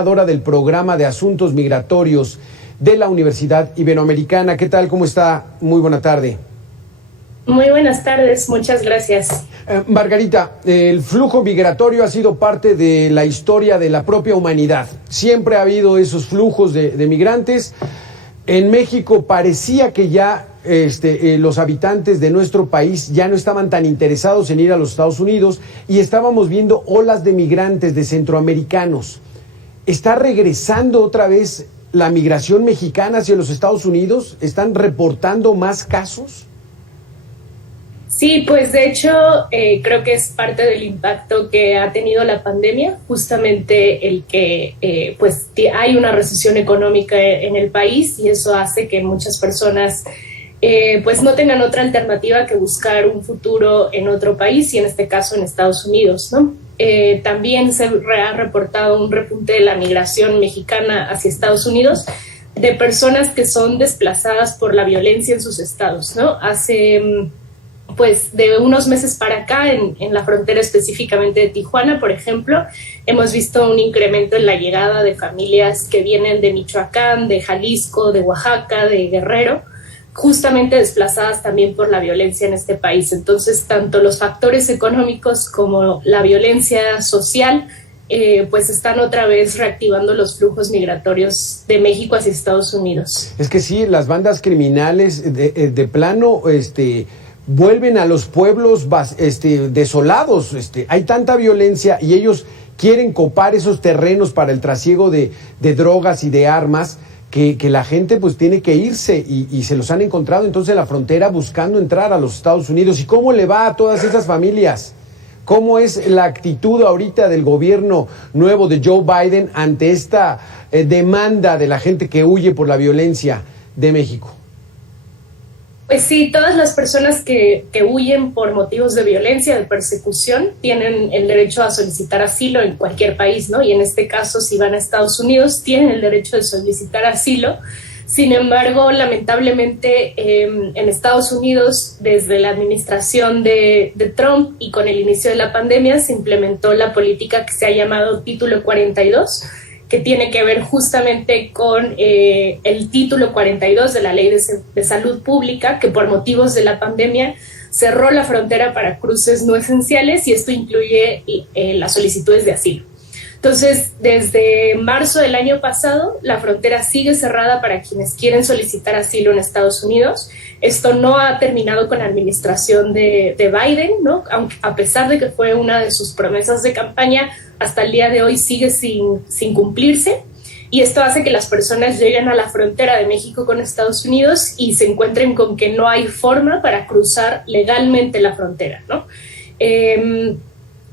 Del programa de Asuntos Migratorios de la Universidad Iberoamericana. ¿Qué tal? ¿Cómo está? Muy buena tarde. Muy buenas tardes, muchas gracias. Margarita, el flujo migratorio ha sido parte de la historia de la propia humanidad. Siempre ha habido esos flujos de migrantes. En México parecía que ya los habitantes de nuestro país ya no estaban tan interesados en ir a los Estados Unidos y estábamos viendo olas de migrantes, de centroamericanos. ¿Está regresando otra vez la migración mexicana hacia los Estados Unidos? ¿Están reportando más casos? Sí, pues de hecho creo que es parte del impacto que ha tenido la pandemia, justamente el que pues hay una recesión económica en el país y eso hace que muchas personas pues no tengan otra alternativa que buscar un futuro en otro país y en este caso en Estados Unidos, ¿no? También se ha reportado un repunte de la migración mexicana hacia Estados Unidos de personas que son desplazadas por la violencia en sus estados, ¿no? Hace pues de unos meses para acá en la frontera específicamente de Tijuana, por ejemplo, hemos visto un incremento en la llegada de familias que vienen de Michoacán, de Jalisco, de Oaxaca, de Guerrero, justamente desplazadas también por la violencia en este país. Entonces, tanto los factores económicos como la violencia social, pues están otra vez reactivando los flujos migratorios de México hacia Estados Unidos. Es que sí, las bandas criminales de plano vuelven a los pueblos desolados. Hay tanta violencia y ellos quieren copar esos terrenos para el trasiego de drogas y de armas, que la gente pues tiene que irse y se los han encontrado entonces en la frontera buscando entrar a los Estados Unidos. ¿Y cómo le va a todas esas familias? ¿Cómo es la actitud ahorita del gobierno nuevo de Joe Biden ante esta demanda de la gente que huye por la violencia de México? Pues sí, todas las personas que huyen por motivos de violencia, de persecución, tienen el derecho a solicitar asilo en cualquier país, ¿no? Y en este caso, si van a Estados Unidos, tienen el derecho de solicitar asilo. Sin embargo, lamentablemente, en Estados Unidos, desde la administración de Trump y con el inicio de la pandemia, se implementó la política que se ha llamado Título 42, que tiene que ver justamente con el título 42 de la Ley de Salud Pública, que por motivos de la pandemia cerró la frontera para cruces no esenciales y esto incluye las solicitudes de asilo. Entonces, desde marzo del año pasado, la frontera sigue cerrada para quienes quieren solicitar asilo en Estados Unidos. Esto no ha terminado con la administración de Biden, ¿no? Aunque, a pesar de que fue una de sus promesas de campaña, hasta el día de hoy sigue sin cumplirse. Y esto hace que las personas lleguen a la frontera de México con Estados Unidos y se encuentren con que no hay forma para cruzar legalmente la frontera, ¿no?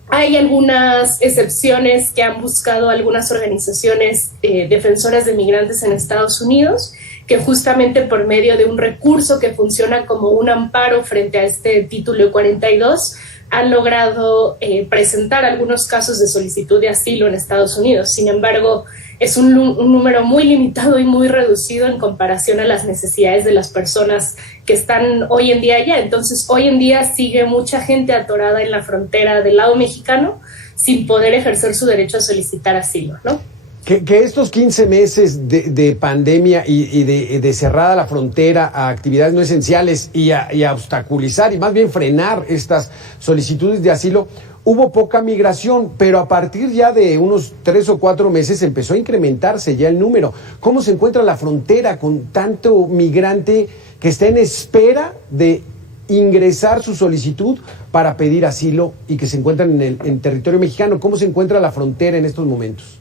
Hay algunas excepciones que han buscado algunas organizaciones defensoras de migrantes en Estados Unidos, que justamente por medio de un recurso que funciona como un amparo frente a este título 42, han logrado presentar algunos casos de solicitud de asilo en Estados Unidos. Sin embargo, es un número muy limitado y muy reducido en comparación a las necesidades de las personas que están hoy en día allá. Entonces, hoy en día sigue mucha gente atorada en la frontera del lado mexicano sin poder ejercer su derecho a solicitar asilo, ¿no? Que estos 15 meses de pandemia y de cerrada la frontera a actividades no esenciales y a obstaculizar y más bien frenar estas solicitudes de asilo, hubo poca migración, pero a partir ya de unos 3 o 4 meses empezó a incrementarse ya el número. ¿Cómo se encuentra la frontera con tanto migrante que está en espera de ingresar su solicitud para pedir asilo y que se encuentran en territorio mexicano? ¿Cómo se encuentra la frontera en estos momentos?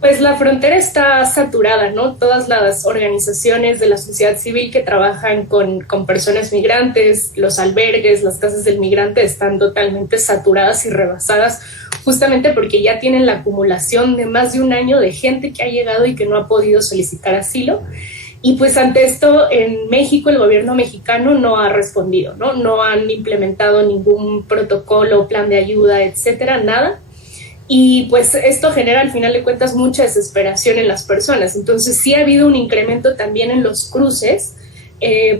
Pues la frontera está saturada, ¿no? Todas las organizaciones de la sociedad civil que trabajan con personas migrantes, los albergues, las casas del migrante están totalmente saturadas y rebasadas, justamente porque ya tienen la acumulación de más de un año de gente que ha llegado y que no ha podido solicitar asilo. Y pues ante esto, en México, el gobierno mexicano no ha respondido, ¿no? No han implementado ningún protocolo, plan de ayuda, etcétera, nada. Y pues esto genera al final de cuentas mucha desesperación en las personas. Entonces sí ha habido un incremento también en los cruces,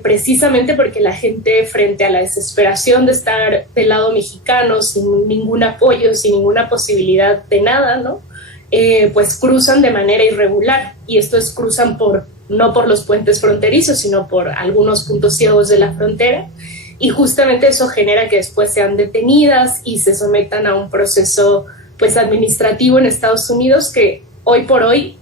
precisamente porque la gente, frente a la desesperación de estar del lado mexicano sin ningún apoyo, sin ninguna posibilidad de nada, ¿no? pues cruzan de manera irregular, y cruzan no por los puentes fronterizos, sino por algunos puntos ciegos de la frontera, y justamente eso genera que después sean detenidas y se sometan a un proceso pues administrativo en Estados Unidos, que hoy por hoy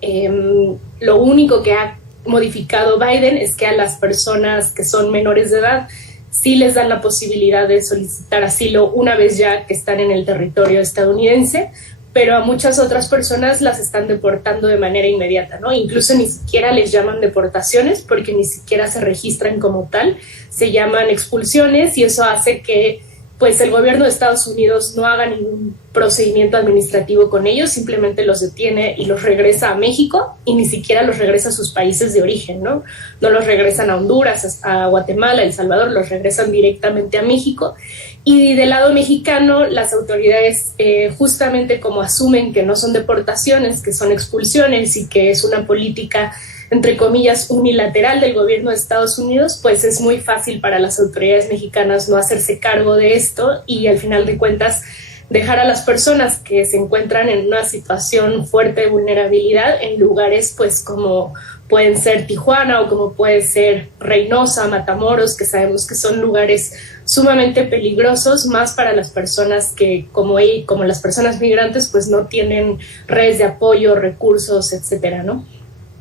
lo único que ha modificado Biden es que a las personas que son menores de edad sí les dan la posibilidad de solicitar asilo una vez ya que están en el territorio estadounidense, pero a muchas otras personas las están deportando de manera inmediata, ¿no? Incluso ni siquiera les llaman deportaciones porque ni siquiera se registran como tal, se llaman expulsiones, y eso hace que pues el gobierno de Estados Unidos no haga ningún procedimiento administrativo con ellos, simplemente los detiene y los regresa a México, y ni siquiera los regresa a sus países de origen, ¿no? No los regresan a Honduras, a Guatemala, a El Salvador, los regresan directamente a México. Y del lado mexicano, las autoridades, justamente como asumen que no son deportaciones, que son expulsiones y que es una política, entre comillas, unilateral del gobierno de Estados Unidos, pues es muy fácil para las autoridades mexicanas no hacerse cargo de esto y al final de cuentas dejar a las personas que se encuentran en una situación fuerte de vulnerabilidad en lugares pues como pueden ser Tijuana o como puede ser Reynosa, Matamoros, que sabemos que son lugares sumamente peligrosos, más para las personas que como las personas migrantes pues no tienen redes de apoyo, recursos, etcétera, ¿no?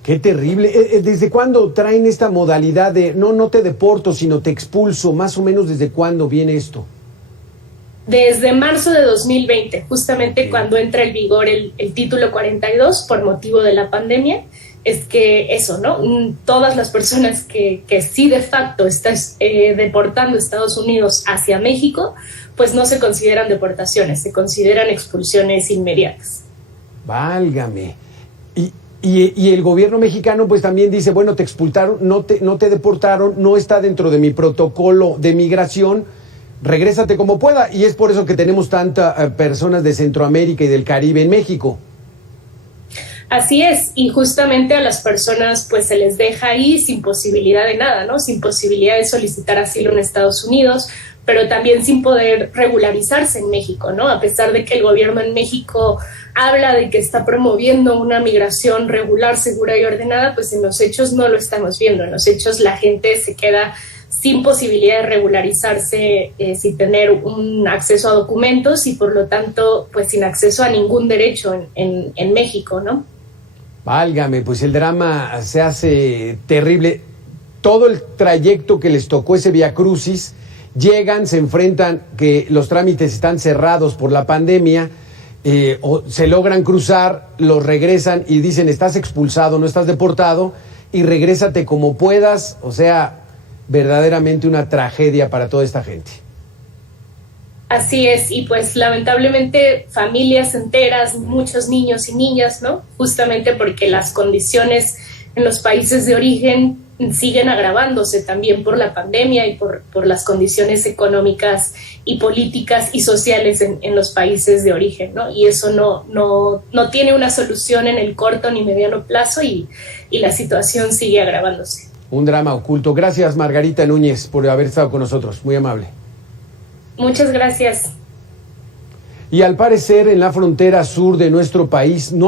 Qué terrible. ¿Desde cuándo traen esta modalidad de no te deporto, sino te expulso? Más o menos, ¿desde cuándo viene esto? Desde marzo de 2020, justamente cuando entra en vigor el título 42 por motivo de la pandemia, es que eso, ¿no? Todas las personas que sí de facto están deportando a Estados Unidos hacia México, pues no se consideran deportaciones, se consideran expulsiones inmediatas. Válgame. Y el gobierno mexicano pues también dice, bueno, te expulsaron, no te deportaron, no está dentro de mi protocolo de migración, regrésate como pueda. Y es por eso que tenemos tantas personas de Centroamérica y del Caribe en México. Así es, y justamente a las personas pues se les deja ahí sin posibilidad de nada, ¿no? Sin posibilidad de solicitar asilo en Estados Unidos, pero también sin poder regularizarse en México, ¿no? A pesar de que el gobierno en México habla de que está promoviendo una migración regular, segura y ordenada, pues en los hechos no lo estamos viendo. En los hechos la gente se queda sin posibilidad de regularizarse, sin tener un acceso a documentos y por lo tanto pues sin acceso a ningún derecho en México, ¿no? Válgame, pues el drama se hace terrible. Todo el trayecto que les tocó ese viacrucis, llegan, se enfrentan que los trámites están cerrados por la pandemia, o se logran cruzar, los regresan y dicen estás expulsado, no estás deportado y regrésate como puedas. O sea, verdaderamente una tragedia para toda esta gente. Así es, y pues lamentablemente familias enteras, muchos niños y niñas, ¿no? Justamente porque las condiciones en los países de origen siguen agravándose también por la pandemia y por las condiciones económicas y políticas y sociales en los países de origen, ¿no? Y eso no tiene una solución en el corto ni mediano plazo y la situación sigue agravándose. Un drama oculto. Gracias, Margarita Núñez, por haber estado con nosotros. Muy amable. Muchas gracias. Y al parecer en la frontera sur de nuestro país no hay